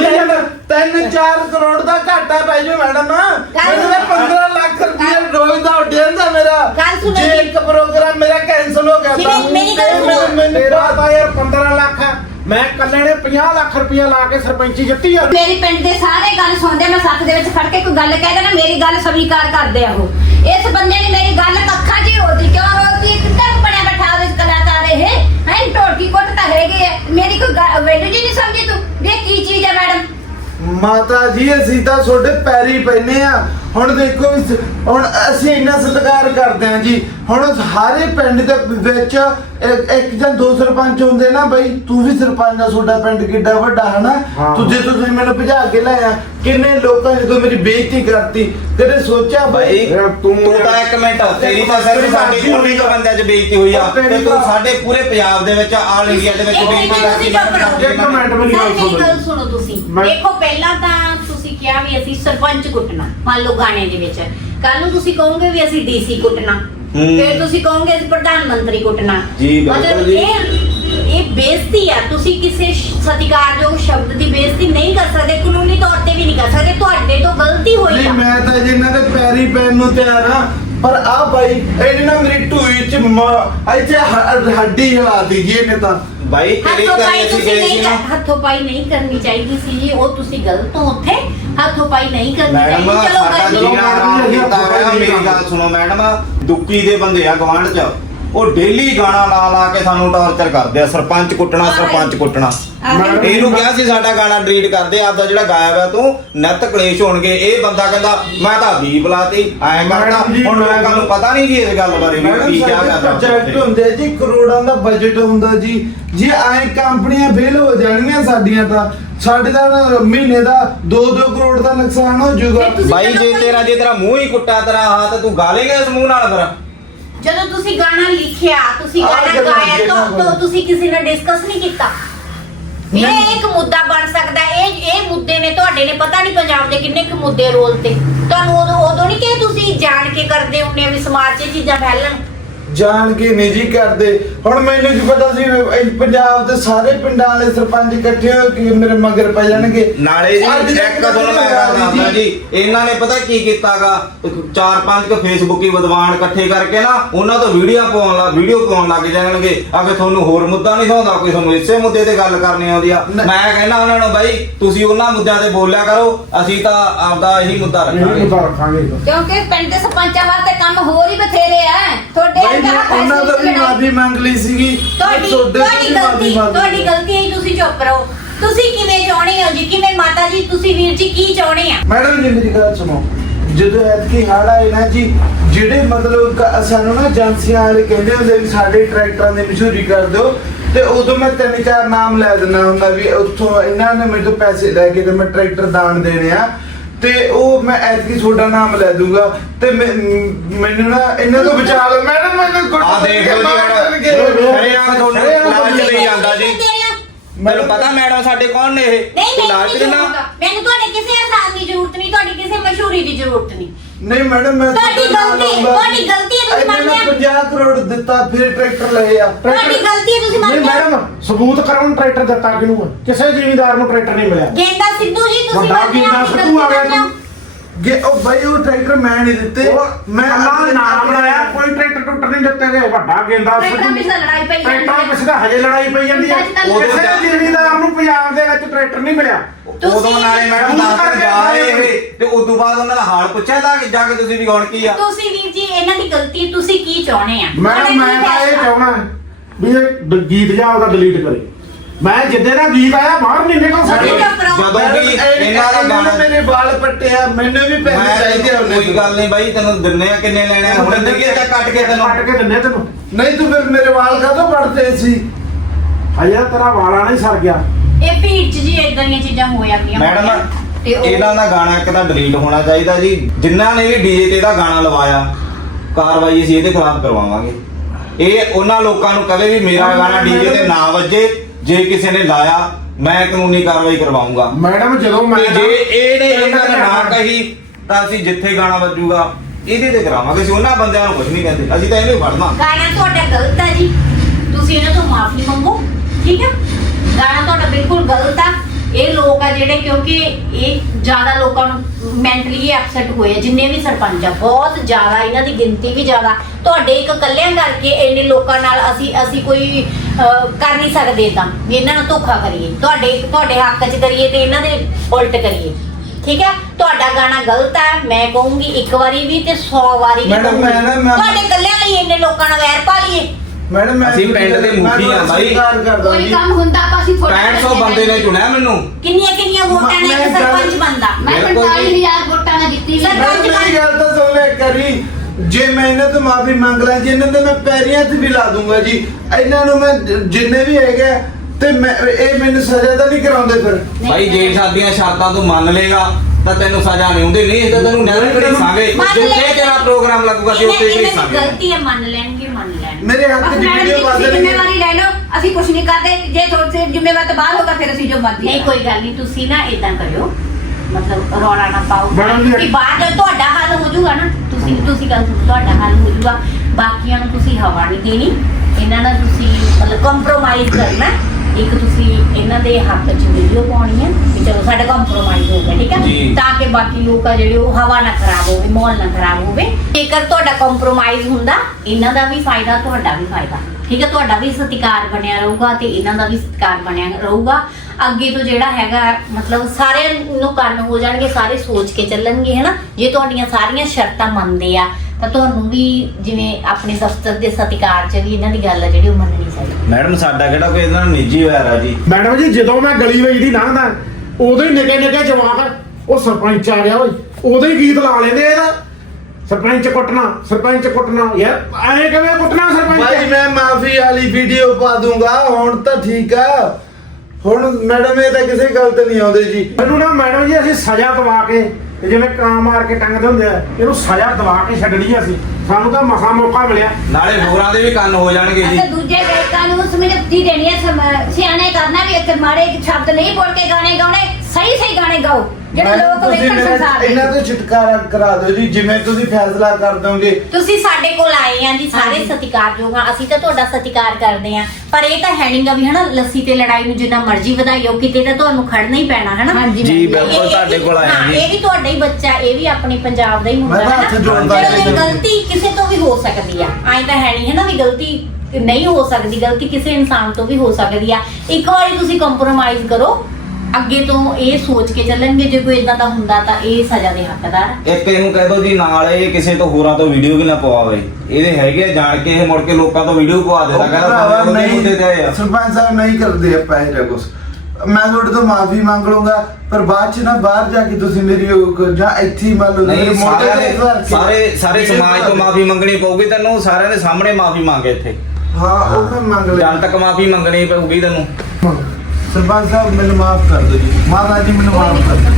S1: 3-4 ਕਰੋੜ ਦਾ ਘਾਟਾ ਪੈ ਜਾਊ ਮੈਡਮ। ਮੈਨੂੰ 15 ਲੱਖ ਰੁਪਏ ਰੋਜ਼ ਦਾ ਉੱਡਿਆ ਮੇਰਾ। ਜੇ ਇੱਕ ਪ੍ਰੋਗਰਾਮ ਮੇਰਾ ਕੈਨਸਲ ਹੋ ਗਿਆ ਤਾਂ
S4: ਮੇਰੀ ਗੱਲ ਸੁਣੋ।
S3: ਮੇਰਾ ਤਾਂ ਯਾਰ 15 ਲੱਖ ਆ, ਮੈਂ ਇਕੱਲੇ ਨੇ 50 ਲੱਖ ਰੁਪਇਆ ਲਾ ਕੇ ਸਰਪੰਚੀ ਜਿੱਤੀ ਆ।
S5: ਮੇਰੀ ਪਿੰਡ ਦੇ ਸਾਰੇ ਗੱਲ ਸੁਣਦੇ, ਮੈਂ ਸੱਥ ਦੇ ਵਿੱਚ ਖੜ ਕੇ ਕੋਈ ਗੱਲ ਕਹਿ ਦੇਣਾ ਮੇਰੀ ਗੱਲ ਸਵੀਕਾਰ ਕਰਦੇ ਆ ਉਹ। ਇਸ ਬੰਦੇ ਨੇ ਮੇਰੀ ਗੱਲ ਅੱਖਾਂ 'ਚ ਹੀ ਰੋਦੀ, ਕਿਉਂ ਰੋਦੀ? ਕਿੱਦਾਂ ਬਣਿਆ ਬੈਠਾ ਉਹਦੇ ਕਲਾਕਾਰ ਇਹ ਹੈ ਢੋਲਕੀ ਕੁੱਟ ਤਾਂ ਹੈਗੇ ਆ, ਮੇਰੀ ਕੋਈ ਵੈਲਿਊ ਜੀ ਨਹੀਂ ਸਮਝੀ ਤੂੰ ਵੀ ਇਹ ਕੀ ਚੀਜ਼ ਹੈ ਮੈਡਮ?
S1: ਮਾਤਾ ਜੀ ਅਸੀਂ ਤਾਂ ਤੁਹਾਡੇ ਪੈਰੀ ਪੈਨੇ ਆ। ਹੁਣ ਦੇਖੋ ਹੁਣ ਅਸੀਂ ਇੰਨਾ ਸਤਿਕਾਰ ਕਰਦੇ ਆ ਜੀ। ਹੁਣ ਸਾਰੇ ਪਿੰਡ ਦੇ ਵਿੱਚ ਇੱਕ ਜਾਂ ਦੋ ਸਰਪੰਚ ਹੁੰਦੇ ਨਾ ਬਈ, ਤੂੰ ਵੀ ਸਰਪੰਚ ਦਾ, ਤੁਹਾਡਾ ਪਿੰਡ ਕਿੱਡਾ ਵੱਡਾ ਹਨਾ। ਤੁਸੀਂ ਮੈਨੂੰ ਭਜਾ ਕੇ ਲਾਇਆ, ਕਿੰਨੇ ਲੋਕਾਂ ਨੇ ਜਦੋਂ ਮੇਰੀ ਬੇਇੱਜ਼ਤੀ ਕਰਤੀ, ਕਦੇ ਸੋਚਿਆ
S2: ਬਾਈ ਤੂੰ ਤਾਂ ਇੱਕ ਮਿੰਟ, ਤੇਰੀ ਤਾਂ ਸਿਰਫ ਸਾਡੇ ਕੁੜੀ ਦੇ ਬੰਦਿਆਂ 'ਚ ਬੇਇੱਜ਼ਤੀ ਹੋਈ ਆ ਤੇ ਤੂੰ ਸਾਡੇ ਪੂਰੇ ਪੰਜਾਬ ਦੇ ਵਿੱਚ ਆਲ ਇੰਡੀਆ ਦੇ ਵਿੱਚ ਬੇਇੱਜ਼ਤੀ ਕਰਦੀ।
S3: ਇੱਕ ਮਿੰਟ ਮੇਰੀ
S4: ਗੱਲ ਸੁਣੋ ਤੁਸੀਂ। ਦੇਖੋ ਪਹਿਲਾਂ ਤਾਂ ਤੁਸੀਂ ਕਿਹਾ ਵੀ ਅਸੀਂ ਸਰਪੰਚ ਕੁੱਟਣਾ, ਮੰਨ ਲਓ ਗਾਣੇ ਦੇ ਵਿੱਚ, ਕੱਲ ਨੂੰ ਤੁਸੀਂ ਕਹੋਗੇ ਵੀ ਅਸੀਂ ਡੀਸੀ ਕੁੱਟਣਾ, ਫਿਰ ਤੁਸੀਂ ਕਹੋਗੇ ਅਸੀਂ ਪ੍ਰਧਾਨ ਮੰਤਰੀ ਕੁੱਟਣਾ। ਮਤਲਬ ਇਹ ਬੇਇੱਜ਼ਤੀ ਆ। ਤੁਸੀਂ ਕਿਸੇ ਸਤਿਕਾਰਯੋਗ ਸ਼ਬਦ ਦੀ ਬੇਇੱਜ਼ਤੀ ਨਹੀਂ ਕਰ ਸਕਦੇ, ਕਾਨੂੰਨੀ ਤੌਰ ਤੇ ਵੀ ਨਹੀਂ ਕਰ ਸਕਦੇ। ਤੁਹਾਡੇ ਤੋਂ ਗਲਤੀ ਹੋਈ
S1: ਨਹੀਂ,
S4: ਆ।
S1: ਮੈਂ ਤਾਂ ਜਿਨ੍ਹਾਂ ਦੇ ਪੈਰੀ ਪੈਣ ਨੂੰ ਤਿਆਰ ਆ, ਪਰ ਆ ਬਾਈ ਇਹਨੇ ਨਾ ਮੇਰੀ ਢੂਈ 'ਚ ਇੱਥੇ ਹੱਡੀ ਹਿਲਾ ਦਿੱਤੀ ਜੀ ਇਹਨੇ ਤਾਂ।
S2: ਬਾਈ ਤੇਰੇ ਘਰੇ ਅਸੀਂ ਗਏ ਸੀ ਨਾ,
S4: ਹੱਥੋਂ ਪਾਈ ਨਹੀਂ ਕਰਨੀ ਚਾਹੀਦੀ ਸੀ ਜੀ, ਉਹ ਤੁਸੀਂ ਗਲਤ ਹੋ ਉੱਥੇ। ਹੱਥੋਂ ਪਾਈ ਨਹੀਂ ਕਰਨੀ
S2: ਮੈਡਮ
S4: ਚਾਹੀਦੀ। ਚਲੋ
S2: ਸਾਡਾ
S4: ਗੱਲ
S2: ਜਿਹੜਾ ਨਾਮ ਕੀਤਾ ਹੋਇਆ, ਮੇਰੀ ਗੱਲ ਸੁਣੋ ਮੈਡਮ, ਦੁੱਕੀ ਦੇ ਬੰਦੇ ਆ ਗਵਾਂਢ 'ਚ, ਉਹ ਡੇਲੀ ਗਾਣਾ ਲਾ ਕੇ ਸਾਨੂੰ ਟਾਰਚਰ ਕਰਦੇ ਆ, ਸਰਪੰਚ ਕੁੱਟਣਾ ਸਰਪੰਚ ਕੁੱਟਣਾ। ਇਹਨੂੰ ਕਿਹਾ ਸੀ ਸਾਡਾ ਗਾਣਾ ਡਿਲੀਟ ਕਰਦੇ, ਆਪਦਾ ਜਿਹੜਾ ਗਾਇਆ ਹੋਇਆ ਤੂੰ ਨਿੱਤ ਕਲੇਸ਼ ਹੋਣਗੇ। ਇਹ ਬੰਦਾ ਕਹਿੰਦਾ ਮੈਂ ਤਾਂ ਵੀ ਬੁਲਾਤੀ ਐਂ ਕਰਦਾ। ਹੁਣ ਲੋਕਾਂ ਨੂੰ ਪਤਾ ਨਹੀਂ ਜੀ ਇਸ ਗੱਲ ਬਾਰੇ ਵੀ ਕੀ ਕਿਹਾ ਕਰਦਾ।
S1: ਪ੍ਰੋਜੈਕਟ ਹੁੰਦੇ ਜੀ, ਕਰੋੜਾਂ ਦਾ ਬਜਟ ਹੁੰਦਾ ਜੀ। ਜੇ ਐਂ ਕੰਪਨੀਆਂ ਫੇਲ ਹੋ ਜਾਣਗੀਆਂ ਸਾਡੀਆਂ ਤਾਂ ਸਾਡੇ ਦਾ ਮਹੀਨੇ ਦਾ 2-2 ਕਰੋੜ ਦਾ ਨੁਕਸਾਨ ਹੋ ਜਾਊਗਾ।
S2: ਬਾਈ ਜੇ ਤੇਰਾ ਮੂੰਹ ਹੀ ਕੁੱਟਾ ਤੇਰਾ ਹੱਥ, ਤੂੰ ਗਾਲੇਗਾ ਇਸ ਮੂੰਹ ਨਾਲ ਫਿਰ?
S4: ਜਦੋਂ ਤੁਸੀਂ ਗਾਣਾ ਲਿਖਿਆ, ਤੁਸੀਂ ਗਾਣਾ ਗਾਇਆ ਤਾਂ ਤੁਸੀਂ ਕਿਸੇ ਨਾਲ ਡਿਸਕਸ ਨਹੀਂ ਕੀਤਾ। ਇਹ ਇੱਕ ਮੁੱਦਾ ਬਣ ਸਕਦਾ। ਇਹ ਮੁੱਦੇ ਨੇ ਤੁਹਾਡੇ ਨੇ ਪਤਾ ਨਹੀਂ ਪੰਜਾਬ ਦੇ ਕਿੰਨੇ ਕੁ ਮੁੱਦੇ ਰੋਲ ਤੇ ਤੁਹਾਨੂੰ ਉਦੋਂ ਨਹੀਂ ਕਿ ਤੁਸੀਂ ਜਾਣ ਕੇ ਕਰਦੇ ਹੁੰਦੇ ਆ ਵੀ ਸਮਾਜ 'ਚ ਚੀਜ਼ਾਂ ਫੈਲਣ।
S1: ਜਾਣ ਕੇ ਨਹੀਂ ਜੀ ਕਰਦੇ। ਹੁਣ ਮੈਨੂੰ ਕੀ ਪਤਾ ਸੀ ਪੰਜਾਬ ਦੇ ਸਾਰੇ ਪਿੰਡਾਂ ਵਾਲੇ ਸਰਪੰਚ ਇਕੱਠੇ ਹੋ ਕੇ ਮੇਰੇ ਮਗਰ ਪੈ ਜਾਣਗੇ।
S2: ਨਾਲੇ ਜੀ ਇੱਕ ਤੁਹਾਨੂੰ ਮੈਂ ਦੱਸਦਾ ਜੀ, ਇਹਨਾਂ ਨੇ ਪਤਾ ਕੀ ਕੀਤਾਗਾ, 4-5 ਕ ਫੇਸਬੁੱਕੀ ਵਿਦਵਾਨ ਇਕੱਠੇ ਕਰਕੇ ਨਾ ਉਹਨਾਂ ਤੋਂ ਵੀਡੀਓ ਪਾਉਣ ਲੱਗ ਜਾਣਗੇ। ਅਗੇ ਤੁਹਾਨੂੰ ਹੋਰ ਮੁੱਦਾ ਨਹੀਂ ਸੌਂਦਾ ਕੋਈ, ਤੁਹਾਨੂੰ ਇਸੇ ਮੁੱਦੇ ਤੇ ਗੱਲ ਕਰਨੀ ਆਉਂਦੀ ਆ। ਮੈਂ ਕਹਿੰਦਾ ਉਹਨਾਂ ਨੂੰ ਬਾਈ ਤੁਸੀਂ ਉਹਨਾਂ ਮੁੱਦਿਆਂ ਤੇ ਬੋਲਿਆ ਕਰੋ, ਅਸੀਂ ਤਾਂ ਆਪਦਾ ਇਹੀ ਮੁੱਦਾ ਰੱਖਾਂਗੇ।
S5: ਕਿਉਂਕਿ ਪਿੰਡ ਦੇ ਸਰਪੰਚਾਂ ਵਾਸਤੇ ਕੰਮ ਹੋਰ ਹੀ ਬਥੇਰੇ ਆ ਤੁਹਾਡੇ।
S1: ਉਹਨਾਂ ਦਾ ਵੀ ਮਾਫੀ ਮੰਗ ਲਈ ਸੀਗੀ।
S4: ਤੁਹਾਡੀ ਗਲਤੀ ਹੈ, ਤੁਸੀਂ ਚੁੱਪ ਰਹੋ। ਤੁਸੀਂ ਕਿਵੇਂ ਚਾਹੁੰਦੇ ਹੋ ਜੀ? ਕਿਵੇਂ ਮਾਤਾ ਜੀ ਤੁਸੀਂ ਵੀਰ ਜੀ ਕੀ ਚਾਹੁੰਦੇ ਆ?
S1: ਮੈਡਮ ਜੀ ਮੇਰੀ ਗੱਲ ਸੁਣੋ, ਜਦੋਂ ਐਤਕੀ ਹੜ੍ਹ ਆਏ ਨਾ ਜੀ, ਜਿਹੜੇ ਮਤਲਬ ਸਾਨੂੰ ਨਾ ਏਜੰਸੀਆਂ ਵਾਲੇ ਕਹਿੰਦੇ ਹੁੰਦੇ ਵੀ ਸਾਡੇ ਟਰੈਕਟਰਾਂ ਦੀ ਮਸ਼ਹੂਰੀ ਕਰ ਦਿਓ, ਤੇ ਉਦੋਂ ਮੈਂ 3-4 ਨਾਮ ਲੈ ਦਿੰਦਾ ਹੁੰਦਾ ਵੀ ਉੱਥੋਂ ਇਹਨਾਂ ਨੇ ਮੇਰੇ ਤੋਂ ਪੈਸੇ ਲੈ ਕੇ ਤੇ ਮੈਂ ਟਰੈਕਟਰ ਦਾਨ ਦੇਣੇ ਆ, ਤੇ ਉਹ ਮੈਂ ਐਤਕੀ ਤੁਹਾਡਾ ਨਾਮ ਲੈ ਦੂੰਗਾ ਤੇ ਮੈਨੂੰ ਨਾ ਇਹਨਾਂ ਤੋਂ ਬਚਾ ਲਓ ਮੈਡਮ। ਮੈਨੂੰ
S2: ਆ ਦੇਖ ਲਓ ਜੀ, ਹਰਿਆਣਾ ਤੁਹਾਨੂੰ ਲਾਲਚ ਲਈ ਜਾਂਦਾ ਜੀ। ਮੈਨੂੰ ਪਤਾ ਮੈਡਮ ਸਾਡੇ ਕੌਣ ਨੇ ਇਹ?
S4: ਨਹੀਂ
S2: ਲਾਲਚ ਦੇਣਾ।
S4: ਮੈਨੂੰ ਤੁਹਾਡੇ ਕਿਸੇ ਆਸਾਨ ਦੀ ਜ਼ਰੂਰਤ ਨਹੀਂ, ਤੁਹਾਡੀ ਕਿਸੇ ਮਸ਼ਹੂਰੀ ਦੀ ਜ਼ਰੂਰਤ ਨਹੀਂ।
S1: ਨਹੀਂ ਮੈਡਮ ਮੈਂ
S4: ਤੁਹਾਡੀ ਗਲਤੀ ਹੈ, ਤੁਸੀਂ ਮੰਨਦੇ ਆ।
S1: 50 ਕਰੋੜ ਦਿੱਤਾ ਫਿਰ ਟਰੈਕਟਰ ਲਏ ਆ।
S4: ਤੁਹਾਡੀ ਗਲਤੀ ਹੈ, ਤੁਸੀਂ
S3: ਨਹੀਂ
S4: ਮੰਨਦੇ
S3: ਮੈਡਮ, ਸਬੂਤ ਕਰੋ ਟਰੈਕਟਰ ਦਿੱਤਾ ਕਿਹਨੂੰ? ਕਿਸੇ ਜ਼ਿਮੀਂਦਾਰ ਨੂੰ ਟਰੈਕਟਰ ਨਹੀਂ ਮਿਲਿਆ।
S4: ਗੇਂਦਾ ਸਿੱਧੂ ਜੀ ਤੁਸੀਂ
S3: ਵੱਡਾ
S4: ਮੰਨਦੇ
S3: ਗੇਂਦਾ
S4: ਆ?
S3: ਸਿੱਧੂ ਆ ਗਿਆ ਤੂੰ।
S1: ਉਹ ਬਾਈ ਉਹ ਟਰੈਕਟਰ ਮੈਂ ਨਹੀਂ ਦਿੱਤੇ
S3: ਮੈਂ ਅੱਲਾ ਨੇ ਨਾਮ ਬਣਾਇਆ, ਕੋਈ ਟਰੈਕਟਰ ਟੁੱਟਰ ਨਹੀਂ ਦਿੱਤੇ ਗਏ, ਵੱਡਾ ਗੇਂਦਾ
S5: ਟਰੈਕਟਰਾਂ ਪਿੱਛੇ ਲੜਾਈ ਪਈ ਜਾਂਦੀ
S3: ਟਰੈਕਟਰਾਂ ਪਿੱਛੇ ਤਾਂ ਹਜੇ ਲੜਾਈ ਪਈ ਜਾਂਦੀ ਹੈ। ਕਿਸੇ ਜ਼ਿਮੀਂਦਾਰ ਨੂੰ ਪੰਜਾਬ ਦੇ ਵਿੱਚ ਟਰੈਕਟਰ ਨਹੀਂ ਮਿਲਿਆ।
S2: ਉਦੋਂ ਨਾਲੇ ਮੈਡਮ ਦੱਸ ਜਾਏ ਇਹ ਤੇ ਉਦੋਂ ਬਾਅਦ ਉਹਨਾਂ ਦਾ ਹਾਲ ਪੁੱਛਿਆ ਤਾਂ ਜਾ ਕੇ ਤੁਸੀਂ ਵੀ ਗੌਣ ਕੀ ਆ।
S4: ਤੁਸੀਂ ਵੀਰ ਜੀ ਇਹਨਾਂ ਦੀ ਗਲਤੀ ਤੁਸੀਂ ਕੀ ਚਾਹੁੰਦੇ ਆ?
S3: ਮੈਂ ਤਾਂ ਇਹ ਚਾਹਣਾ ਵੀ ਇਹ ਗੀਤ ਜਾ ਉਹਦਾ ਡਿਲੀਟ ਕਰੇ। ਮੈਂ ਜਿੱਦੇ ਦਾ ਗੀਤ ਆਇਆ ਬਾਹਰ ਨਹੀਂ ਨਿਕਲ ਸਕਦੇ।
S2: ਜਦੋਂ ਵੀ ਇਹਨਾਂ ਦਾ ਗਾਣਾ
S1: ਮੇਰੇ ਵਾਲ ਪੱਟੇ ਆ, ਮੈਨੂੰ ਵੀ ਪੈਸੇ ਚਾਹੀਦੇ ਆ।
S2: ਕੋਈ ਗੱਲ ਨਹੀਂ ਬਾਈ, ਤੈਨੂੰ ਦਿੰਨੇ ਆ, ਕਿੰਨੇ ਲੈਣੇ ਆ? ਹੁਣ ਦਿੰਨੇ ਆ ਕੱਟ ਕੇ ਤੈਨੂੰ।
S3: ਕੱਟ ਕੇ ਦਿੰਨੇ ਤੈਨੂੰ।
S1: ਨਹੀਂ ਤੂੰ ਫਿਰ ਮੇਰੇ ਵਾਲ ਕਾਹਤੋਂ ਪੱਟਦੇ ਸੀ?
S3: ਅਜੇ ਤੇਰਾ ਵਾਲਾ ਨਹੀਂ ਸਰ ਗਿਆ।
S4: ਇਹ ਭੀੜ ਚ ਜੀ ਇਦਾਂ ਦੀਆਂ ਚੀਜ਼ਾਂ ਹੋ ਜਾਂਦੀਆਂ
S2: ਮੈਡਮ
S4: ਤੇ ਉਹ-
S2: ਇਹਨਾਂ ਦਾ ਗਾਣਾ ਇੱਕ ਤਾਂ ਡਿਲੀਟ ਹੋਣਾ ਚਾਹੀਦਾ ਜੀ। ਜਿਨ੍ਹਾਂ ਨੇ ਵੀ ਡੀਜੇ ਤੇ ਇਹਦਾ ਗਾਣਾ ਲਵਾਇਆ, ਕਾਰਵਾਈ ਅਸੀਂ ਇਹਦੇ ਖਿਲਾਫ ਕਰਵਾਵਾਂਗੇ। ਇਹ ਉਹਨਾਂ ਲੋਕਾਂ ਨੂੰ ਕਦੇ ਵੀ ਮੇਰਾ ਗਾਣਾ ਡੀਜੇ ਤੇ ਨਾ ਵੱਜੇ, ਜੇ ਕਿਸੇ ਨੇ ਲਾਇਆ ਮੈਂ ਕਾਨੂੰਨੀ ਕਾਰਵਾਈ ਕਰਵਾਉਂਗਾ।
S3: ਮੈਡਮ ਜਦੋਂ ਮੈਂ
S2: ਜੇ ਇਹਨੇ ਇਹਨਾਂ ਨੇ ਨਾ ਕਹੀ ਤਾਂ ਅਸੀਂ ਜਿੱਥੇ ਗਾਣਾ ਵੱਜੂਗਾ ਇਹਦੇ ਤੇ ਕਰਾਵਾਂਗੇ। ਅਸੀਂ ਉਹਨਾਂ ਬੰਦਿਆਂ ਨੂੰ ਕੁਝ ਨਹੀਂ ਕਹਿੰਦੇ, ਅਸੀਂ ਤਾਂ ਇਹਨੂੰ ਹੀ ਫੜਨਾ।
S4: ਗਾਣਾ ਤੁਹਾਡਾ ਗਲਤ ਹੈ ਜੀ, ਤੁਸੀਂ ਇਹਨਾਂ ਤੋਂ ਮਾਫੀ ਮੰਗੋ, ਠੀਕ ਹੈ? ਗਾਣਾ ਤੁਹਾਡਾ ਬਿਲਕੁਲ ਗਲਤ ਆ। ਇਹ ਲੋਕ ਆ ਜਿਹੜੇ, ਕਿਉਂਕਿ ਇਹ ਜ਼ਿਆਦਾ ਲੋਕਾਂ ਨੂੰ ਮੈਂਟਲੀ ਅਪਸੈਟ ਹੋਏ ਆ, ਜਿੰਨੇ ਵੀ ਸਰਪੰਚ ਆ, ਬਹੁਤ ਜ਼ਿਆਦਾ, ਇਹਨਾਂ ਦੀ ਗਿਣਤੀ ਵੀ ਜ਼ਿਆਦਾ। ਤੁਹਾਡੇ ਇੱਕ ਇਕੱਲਿਆਂ ਕਰਕੇ ਇੰਨੇ ਲੋਕਾਂ ਨਾਲ ਅਸੀਂ ਕੋਈ ਕਰ ਨਹੀਂ ਸਕਦੇ ਤਾਂ ਵੀ ਇਹਨਾਂ ਨੂੰ ਧੋਖਾ ਕਰੀਏ, ਤੁਹਾਡੇ ਹੱਕ 'ਚ ਕਰੀਏ ਤੇ ਇਹਨਾਂ ਦੇ ਉਲਟ ਕਰੀਏ, ਠੀਕ ਹੈ? ਤੁਹਾਡਾ ਗਾਣਾ ਗਲਤ ਹੈ, ਮੈਂ ਕਹੂੰਗੀ ਇੱਕ ਵਾਰੀ ਵੀ ਤੇ 100 ਵਾਰੀ ਵੀ
S1: ਮੈਡਮ, ਮੈਂ ਨਾ- ਮੈਂ-
S4: ਤੁਹਾਡੇ ਇਕੱਲਿਆਂ ਲਈ ਇੰਨੇ ਲੋਕਾਂ ਨਾਲ ਵੈਰ ਪਾ ਲਈਏ।
S1: ਮੈਡਮ ਮੈਂ
S2: ਅਸੀਂ ਪਿੰਡ ਦੇ ਮੁਖੀ ਆ ਬਾਈ।
S5: ਕੋਈ ਕੰਮ ਹੁੰਦਾ ਤਾਂ ਅਸੀਂ
S2: 6500 ਬੰਦੇ ਨੇ ਚੁਣਿਆ ਮੈਨੂੰ।
S4: ਕਿੰਨੀਆਂ ਵੋਟਾਂ ਨੇ ਇੱਕ ਸਰਪੰਚ ਬੰਦਾ?
S5: ਮੈਂ 45,000 ਵੋਟਾਂ ਨਾਲ ਜਿੱਤੀ ਸੀ।
S4: ਸਰਪੰਚ
S1: ਮੇਰੀ ਗੱਲ ਤਾਂ ਸੁਣ ਲੈ ਕਰੀ। ਜੇ ਮੈਂ ਇਹਨਾਂ ਤੋਂ ਮਾਫੀ ਮੰਗ ਲਾਂ ਜੀ, ਇਹਨਾਂ ਦੇ ਮੈਂ ਪੈਰੀਆਂ 'ਤੇ ਵੀ ਲਾ ਦੂੰਗਾ ਜੀ। ਇਹਨਾਂ ਨੂੰ ਮੈਂ ਜਿੰਨੇ ਵੀ ਹੈਗੇ ਤੇ ਮੈਂ ਇਹ ਮੈਨੂੰ ਸਜ਼ਾ ਤਾਂ ਨਹੀਂ ਕਰਾਉਂਦੇ ਫਿਰ।
S2: ਭਾਈ ਜੇ ਸਾਡੀਆਂ ਸ਼ਰਤਾਂ ਤੂੰ ਮੰਨ ਲੇਗਾ ਤਾਂ ਤੈਨੂੰ ਸਜ਼ਾ ਨਹੀਂ ਹੁੰਦੀ, ਨਹੀਂ ਤਾਂ ਤੈਨੂੰ ਨਹਿਰ ਘੜੀਸਾਂਗੇ। ਜਿੱਥੇ ਤੇਰਾ ਪ੍ਰੋਗਰਾਮ ਲੱਗੂਗਾ ਤੇ ਉੱਥੇ
S4: ਇਹਨਾਂ ਦੀ
S2: ਘੜੀਸਾਂਗੇ।
S4: ਗਲਤੀ ਹੈ, ਮੰਨ ਲੈਣਗੇ।
S1: ਮੇਰੇ ਹੱਥ 'ਚ ਵੀਡੀਓ ਪਾ
S5: ਤੁਸੀਂ
S1: ਦੇਣਗੇ।
S5: ਜ਼ਿੰਮੇਵਾਰੀ ਲੈ ਲਓ, ਅਸੀਂ ਕੁਝ ਨਹੀਂ ਕਰਦੇ। ਜੇ ਤੁਹਾਡੇ ਜ਼ਿੰਮੇਵਾਰ ਤੋਂ ਬਾਹਰ ਹੋਗਾ ਫਿਰ ਅਸੀਂ ਜੋ ਮਰਜ਼ੀ
S4: ਨਹੀਂ, ਕੋਈ ਗੱਲ ਨਹੀਂ, ਤੁਸੀਂ ਨਾ ਇਦਾਂ ਕਰਿਓ, ਮਤਲਬ ਰੌਲਾ ਨਾ ਪਾਓ
S3: ਮੈਡਮ ਜੀ-
S4: ਕਿ ਬਾਅਦ ਤੁਹਾਡਾ ਹੱਲ ਹੋ ਜਾਊਗਾ ਨਾ। ਤੁਸੀਂ ਗੱਲ ਸੁਣੋ, ਤੁਹਾਡਾ ਹੱਲ ਹੋ ਜਾਊਗਾ। ਬਾਕੀਆਂ ਨੂੰ ਤੁਸੀਂ ਹਵਾ ਨਹੀਂ ਦੇਣੀ, ਇਹਨਾਂ ਨਾਲ ਤੁਸੀਂ ਮਤਲਬ ਕੰਪਰੋਮਾਈਜ਼ ਕਰਨਾ। ਇੱਕ ਤੁਸੀਂ ਇਹਨਾਂ ਦੇ ਹੱਕ 'ਚ ਵੀਡੀਓ ਪਾਉਣੀ ਹੈ ਕਿ ਚਲੋ ਸਾਡਾ ਕੰਪਰੋਮਾਈਜ਼ ਹੋ ਗਿਆ, ਠੀਕ
S2: ਜੀ।
S4: ਹੈ? ਤਾਂ ਕਿ ਬਾਕੀ ਲੋਕ ਆ ਜਿਹੜੇ ਉਹ ਹਵਾ ਨਾ ਖਰਾਬ ਹੋਵੇ, ਮਾਹੌਲ ਨਾ ਖਰਾਬ ਹੋਵੇ। ਜੇਕਰ ਤੁਹਾਡਾ ਕੰਪਰੋਮਾਈਜ਼ ਹੁੰਦਾ, ਇਹਨਾਂ ਦਾ ਵੀ ਫਾਇਦਾ, ਤੁਹਾਡਾ ਵੀ ਫਾਇਦਾ, ਠੀਕ ਹੈ? ਤੁਹਾਡਾ ਵੀ ਸਤਿਕਾਰ ਬਣਿਆ ਰਹੂਗਾ ਤੇ ਇਹਨਾਂ ਦਾ ਵੀ ਸਤਿਕਾਰ ਬਣਿਆ ਰਹੂਗਾ। ਅੱਗੇ ਤੋਂ ਜਿਹੜਾ ਹੈਗਾ ਮਤਲਬ ਸਾਰਿਆਂ ਨੂੰ ਕੰਨ ਹੋ ਜਾਣਗੇ, ਸਾਰੇ ਸੋਚ ਕੇ ਚੱਲਣਗੇ, ਹੈਨਾ? ਜੇ ਤੁਹਾਡੀਆਂ ਸਾਰੀਆਂ ਸ਼ਰਤਾਂ ਮੰਨਦੇ ਆ ਤਾਂ ਤੁਹਾਨੂੰ ਵੀ ਜਿਵੇਂ ਆਪਣੇ ਦਫ਼ਤਰ ਦੇ ਸਤਿਕਾਰ 'ਚ ਵੀ ਇਹਨਾਂ ਦੀ ਗੱਲ ਆ ਜਿਹੜੀ ਉਹ ਮੰਨਣੀ ਚਾਹੀਦੀ।
S2: ਮੈਡਮ ਸਾਡਾ ਕਿਹੜਾ ਕੋਈ ਇਹਨਾਂ ਨਾਲ ਨਿੱਜੀ ਹੋਇਆ ਰਾ ਜੀ।
S3: ਮੈਡਮ ਜੀ ਜਦੋਂ ਮੈਂ ਗਲੀ ਵਿੱਚ ਦੀ ਲੰਘਦਾ ਉਦੋਂ ਹੀ ਨਿੱਕੇ ਜਵਾਕ ਉਹ ਸਰਪੰਚ ਆ ਗਿਆ ਓਏ, ਉਦੋਂ ਹੀ ਗੀਤ ਲਾ ਲੈਂਦੇ ਇਹਦਾ। ਸਰਪੰਚ ਕੁੱਟਣਾ ਯਾਰ, ਐਂ ਕਿਵੇਂ ਕੁੱਟਣਾ
S1: ਭਾਈ
S3: ਸਰਪੰਚ?
S1: ਮੈਂ ਮਾਫੀ ਵਾਲੀ ਵੀਡੀਓ ਪਾ ਦੂੰਗਾ, ਹੁਣ ਤਾਂ ਠੀਕ ਆ। ਹੁਣ ਮੈਡਮ ਇਹ ਤਾਂ ਕਿਸੇ ਗੱਲ ਤੇ ਨਹੀਂ ਆਉਂਦੇ ਜੀ।
S3: ਮੈਨੂੰ ਨਾ ਮੈਡਮ ਜੀ ਅਸੀਂ ਸਜ਼ਾ ਦਵਾ ਕੇ ਤੇ ਜਿਵੇਂ ਕਾਂ ਮਾਰ ਕੇ ਟੰਗਦੇ ਹੁੰਦੇ ਆ, ਇਹਨੂੰ ਸਜ਼ਾ ਦਵਾ ਕੇ ਛੱਡਣੀ ਆ ਅਸੀਂ। ਸਾਨੂੰ ਤਾਂ ਮਹਾ ਮੌਕਾ ਮਿਲਿਆ।
S2: ਨਾਲੇ ਹੋਰਾਂ ਦੇ ਵੀ ਕੰਨ ਹੋ ਜਾਣਗੇ ਜੀ।
S5: ਅਤੇ ਦੂਜੇ ਗਾਇਕਾਂ ਨੂੰ ਸਮਝਦੀ ਦੇਣੀ ਹੈ, ਸਿਆਣੇ ਕਰਨਾ ਵੀ ਇੱਕ ਮਾੜੇ ਸ਼ਬਦ ਨਹੀਂ ਬੋਲ ਕੇ ਗਾਣੇ ਗਾਉਣੇ, ਸਹੀ ਗਾਣੇ ਗਾਓ ਜਿਹੜੇ ਲੋਕ
S1: ਤੁਸੀਂ
S5: ਵੇਖਣ ਸੰਸਾਰ
S1: ਇਹਨਾਂ
S5: ਦੇ।
S1: ਤੋਂ ਛੁਟਕਾਰਾ ਕਰਾ ਦਿਓ ਜੀ, ਜਿਵੇਂ ਤੁਸੀਂ ਫੈਸਲਾ ਕਰ ਦੋਗੇ।
S4: ਤੁਸੀਂ ਸਾਡੇ ਕੋਲ ਆਏ ਆ ਜੀ, ਸਾਰੇ
S5: ਹਾਂਜੀ।
S4: ਸਤਿਕਾਰਯੋਗ ਆ, ਅਸੀਂ ਤਾਂ ਤੁਹਾਡਾ ਸਤਿਕਾਰ ਕਰਦੇ ਆ। ਪਰ ਇਹ ਤਾਂ ਹੈ ਨਹੀਂਗਾ ਵੀ ਹਨਾ ਲੱਸੀ ਤੇ ਲੜਾਈ ਨੂੰ ਜਿੰਨਾ ਮਰਜ਼ੀ ਵਧਾਈਓ, ਕਿਤੇ ਤਾਂ ਤੁਹਾਨੂੰ ਖੜਨਾ ਹੀ ਪੈਣਾ, ਹਨਾ?
S5: ਹਾਂਜੀ,
S2: ਜੀ,
S5: ਮੈਂ-
S2: ਬਿਲਕੁਲ ਤੁਹਾਡੇ ਕੋਲ ਆਏ
S4: ਹਾਂ,
S2: ਜੀ।
S4: ਇਹ ਵੀ ਤੁਹਾਡਾ ਹੀ ਬੱਚਾ, ਇਹ ਵੀ ਆਪਣੇ ਪੰਜਾਬ ਦਾ ਹੀ ਮੁੰਡਾ
S1: ਮੈਂ ਤਾਂ
S4: ਹੈ
S1: ਹੱਥ
S4: ਨਾ?
S1: ਜੋੜਦਾ
S4: ਚਲੋ,
S1: ਜੀ।
S4: ਗਲਤੀ ਕਿਸੇ ਤੋਂ ਵੀ ਹੋ ਸਕਦੀ ਆ, ਐਂ ਤਾਂ ਹੈ ਨਹੀਂ, ਹਨਾ? ਵੀ ਗਲਤੀ ਨਹੀਂ ਹੋ ਸਕਦੀ, ਗਲਤੀ ਕਿਸੇ ਇਨਸਾਨ ਤੋਂ ਵੀ ਹੋ ਸਕਦੀ ਆ। ਇੱਕ ਵਾਰੀ ਤੁਸੀਂ ਕੰਪਰੋਮਾਈਜ਼ ਕਰੋ, ਅੱਗੇ ਤੋਂ ਇਹ ਸੋਚ ਕੇ ਚੱਲਣਗੇ ਜੇ ਕੋਈ ਇਦਾਂ ਦਾ ਹੁੰਦਾ ਤਾਂ ਇਹ ਸਜ਼ਾ ਦੇ ਹੱਕਦਾਰ।
S2: ਇੱਕ ਇਹਨੂੰ ਕਹਿ ਦੋ ਜੀ ਨਾਲ ਇਹ ਕਿਸੇ ਤੋਂ ਹੋਰਾਂ ਤੋਂ ਵੀਡੀਓ ਵੀ ਨਾ ਪਵਾਵੇ। ਇਹਦੇ ਹੈਗੇ ਆ ਜਾਣ ਕੇ ਇਹ ਮੁੜ ਕੇ ਲੋਕਾਂ ਤੋਂ ਵੀਡੀਓ ਪਵਾ ਦੇਦਾ, ਕਹਿੰਦਾ
S1: ਨਹੀਂ
S2: ਮੁੱਦੇ ਤੇ ਆਏ ਆ।
S1: ਸਰਪੰਚ ਸਾਹਿਬ ਨਹੀਂ ਕਰਦੇ ਆਪਾਂ ਇਹ ਜਿਹਾ ਕੁਛ। ਮੈਂ ਤੁਹਾਡੇ ਤੋਂ ਮਾਫੀ ਮੰਗ ਲਵਾਂਗਾ, ਪਰ ਬਾਅਦ ਚ ਨਾ ਬਾਹਰ ਜਾ ਕੇ ਤੁਸੀਂ ਮੇਰੀ ਜਾਂ ਇੱਥੇ ਹੀ ਮੰਨ ਲਓ
S2: ਨਹੀਂ,
S1: ਮੇਰੇ ਮੋਢੇ
S2: ਸਾਰਿਆਂ
S1: ਤੇ
S2: ਦੇ
S1: ਧਰ ਕੇ-
S2: ਸਾਰੇ ਸਮਾਜ ਤੋਂ ਮਾਫੀ ਮੰਗਣੀ ਪਊਗੀ ਤੈਨੂੰ। ਸਾਰਿਆਂ ਦੇ ਸਾਹਮਣੇ ਮਾਫੀ ਮੰਗੇ ਇੱਥੇ।
S1: ਹਾਂ ਉਹ ਮੈਂ ਮੰਗ ਲਿਆ।
S2: ਜਨ ਤੱਕ ਮਾਫੀ ਮੰਗਣੀ ਪਊਗੀ ਤੈਨੂੰ।
S1: ਸਰਪੰਚ ਸਾਹਿਬ ਮੈਨੂੰ ਮਾਫ ਕਰ ਦਿਓ ਜੀ, ਮਾਤਾ ਜੀ ਮੈਨੂੰ ਮਾਫ ਕਰ ਦਿਓ।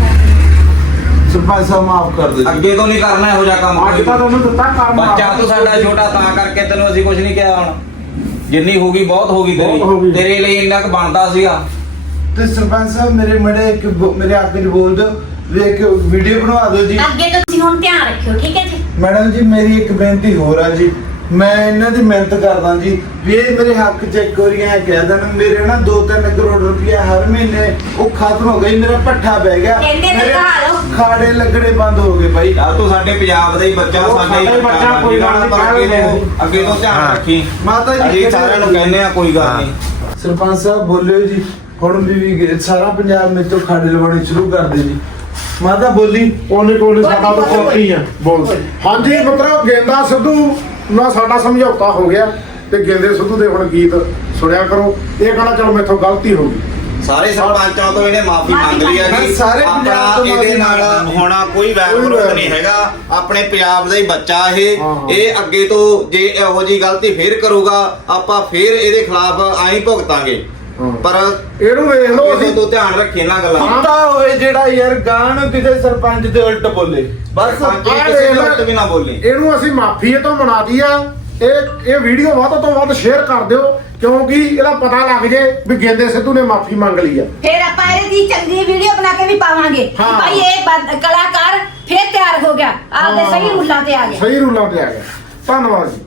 S1: ਸਰਪੰਚ ਸਾਹਿਬ ਮਾਫ ਕਰ ਦਿਓ ਜੀ।
S2: ਅੱਗੇ ਤੋਂ ਨਹੀਂ ਕਰਨਾ ਇਹੋ ਜਿਹਾ ਕੰਮ।
S3: ਅੱਜ ਤਾਂ ਤੁਹਾਨੂੰ ਦਿੱਤਾ ਕੰਮ।
S2: ਬੱਚਾ ਤੂੰ ਸਾਡਾ ਛੋਟਾ ਤਾਂ ਕਰਕੇ ਤੈਨੂੰ ਅਸੀਂ ਕੁਝ ਨਹੀਂ ਕਿਹਾ। ਹੁਣ ਜਿੰਨੀ ਹੋਗੀ ਬਹੁਤ ਹੋਗੀ
S3: ਬਹੁਤ ਹੋ ਗਈ।
S2: ਤੇਰੇ ਲਈ ਇੰਨਾ ਕੁ ਬਣਦਾ ਸੀਗਾ।
S1: ਤੇ ਸਰਪੰਚ ਸਾਹਿਬ ਮੇਰੇ ਮੇਰੇ ਅੱਗੇ ਚ ਬੋਲ ਦਿਓ ਵੀ ਇੱਕ ਵੀਡੀਓ ਬਣਵਾ ਦਿਓ ਜੀ।
S4: ਅੱਗੇ ਤੋਂ ਤੁਸੀਂ ਹੁਣ ਧਿਆਨ ਰੱਖਿਓ, ਠੀਕ ਹੈ ਜੀ?
S1: ਮੈਡਮ ਜੀ ਮੇਰੀ ਇੱਕ ਬੇਨਤੀ ਹੋਰ ਆ ਜੀ, ਮੈਂ ਇਹਨਾਂ ਦੀ ਮਿਹਨਤ ਕਰਦਾ ਜੀ ਵੀ ਇਹ ਮੇਰੇ ਹੱਕ ਚ ਇੱਕ ਵਾਰੀ ਐ ਕਹਿ ਦੇਣ ਮੇਰੇ ਨਾ 2-3 ਕਰੋੜ ਰੁਪਇਆ ਹਰ ਮਹੀਨੇ ਉਹ ਖਤਮ ਹੋ ਗਈ ਮੇਰਾ ਪੱਠਾ ਬਹਿ ਗਿਆ
S4: ਕਹਿੰਦੇ ਨੇ
S1: ਮੇਰੇ
S4: ਕਹਾ ਲਓ।
S1: ਖਾੜੇ ਲੱਗਣੇ ਬੰਦ ਹੋ ਗਏ ਬਾਈ
S2: ਯਾਰ ਤੂੰ ਸਾਡੇ ਪੰਜਾਬ ਦਾ ਹੀ ਬੱਚਾ
S3: ਉਹ
S2: ਸਾਡੇ
S3: ਸਾਡਾ ਹੀ ਬੱਚਾ, ਕੋਈ ਗੱਲ ਨਹੀਂ,
S2: ਪਰ ਅੱਗੇ ਤੋਂ ਅੱਗੇ ਤੋਂ ਧਿਆਨ ਰੱਖੀ
S1: ਮਾਤਾ ਜੀ
S2: ਅਸੀਂ ਸਾਰਿਆਂ ਨੂੰ ਕਹਿੰਦੇ ਆ ਕੋਈ ਗੱਲ ਨਹੀਂ
S1: ਸਰਪੰਚ ਸਾਹਿਬ ਬੋਲਿਓ ਜੀ ਹੁਣ ਵੀ ਸਾਰਾ ਪੰਜਾਬ ਮੇਰੇ ਤੋਂ ਖਾੜੇ ਲਵਾਉਣੇ ਸ਼ੁਰੂ ਕਰ ਦੇ ਜੀ ਮਾਤਾ ਬੋਲੀ
S3: ਉਹਨੇ ਕੋਲ ਸਾਡਾ ਤਾਂ ਕੋਕੀ ਆ ਬੋਲ ਹਾਂਜੀ ਮਤਲਬ ਗੇਂਦਾ ਸਿੱਧੂ ਨਾਲ ਸਾਡਾ ਸਮਝੌਤਾ ਹੋ ਗਿਆ ਤੇ ਗੇਂਦੇ ਸਿੱਧੂ ਦੇ ਹੁਣ ਗੀਤ ਸੁਣਿਆ ਕਰੋ ਇਹ ਕਹਿੰਦਾ ਚਲੋ ਮੇਥੋਂ ਗਲਤੀ ਹੋ ਗਈ
S2: ਸਾਰੇ ਸਰਪੰਚਾਂ ਤੋਂ ਇਹਨੇ ਮਾਫੀ ਮੰਗ ਲਈ ਹੈ ਜੀ
S1: ਸਾਰੇ ਪੰਜਾਬ
S2: ਆਪਣਾ
S1: ਤੋਂ
S2: ਇਹਦੇ
S1: ਮਾਫ਼ੀ
S2: ਨਾਲ
S1: ਮੰਗ ਲਈ।
S2: ਹੋਣਾ ਕੋਈ ਵੈਰ
S3: ਕੋਈ
S2: ਵਿਰੋਧ
S3: ਵੈਰ
S2: ਨਹੀਂ ਹੈਗਾ ਆਪਣੇ ਪੰਜਾਬ ਦਾ ਹੀ ਬੱਚਾ
S3: ਹਾਂ।
S2: ਇਹ ਅੱਗੇ ਤੋਂ ਜੇ ਇਹੋ ਜੀ ਗਲਤੀ ਫੇਰ ਕਰੂਗਾ ਆਪਾਂ ਫੇਰ ਇਹਦੇ ਖਿਲਾਫ ਆਈ ਭੁਗਤਾਂਗੇ
S3: ਹਾਂ।
S2: ਪਰ
S3: ਇਹਨੂੰ ਵੇਖ ਲਓ
S2: ਅੱਗੇ
S3: ਅਸੀਂ
S2: ਤੋਂ ਧਿਆਨ ਰੱਖੀ ਇਹਨਾਂ ਗੱਲਾਂ ਦਾ।
S1: ਕੁੱਤਾ ਹੋਏ ਜਿਹੜਾ ਯਾਰ ਗਾਂ ਨੂੰ ਕਿਸੇ ਸਰਪੰਚ ਦੇ ਉਲਟ ਬੋਲੇ ਬਸ
S2: ਸਰਪੰਚ
S3: ਆਹ
S2: ਕਿਸੇ
S3: ਵੇਖ
S2: ਦੇ
S3: ਲੈ।
S2: ਉੱਤੇ ਵੀ ਨਾ ਬੋਲੀ
S3: ਇਹਨੂੰ ਅਸੀਂ ਮਾਫੀ ਇਹ ਤੋਂ ਮਨਾਦੀ ਆ ਇਹ ਵੀਡੀਓ ਵੱਧ ਤੋਂ ਵੱਧ ਸ਼ੇਅਰ ਕਰ ਦਿਓ ਕਿਉਂਕਿ ਇਹਦਾ ਪਤਾ ਲੱਗ ਜੇ ਵੀ ਗੇਂਦੇ ਸਿੱਧੂ ਨੇ ਮਾਫੀ ਮੰਗ ਲਈ ਆ
S5: ਫਿਰ ਆਪਾਂ ਇਹਦੀ ਚੰਗੀ ਵੀਡੀਓ ਬਣਾ ਕੇ ਵੀ ਪਾਵਾਂਗੇ ਕਿ
S3: ਹਾਂ।
S5: ਭਾਈ ਇਹ ਕਲਾਕਾਰ ਫਿਰ ਤਿਆਰ ਹੋ ਗਿਆ ਆਪਦੇ
S3: ਹਾਂ।
S5: ਸਹੀ ਰੂਲਾਂ ਤੇ ਆ ਗਿਆ
S3: ਸਹੀ ਰੂਲਾਂ ਤੇ ਆ ਗਿਆ ਧੰਨਵਾਦ ਜੀ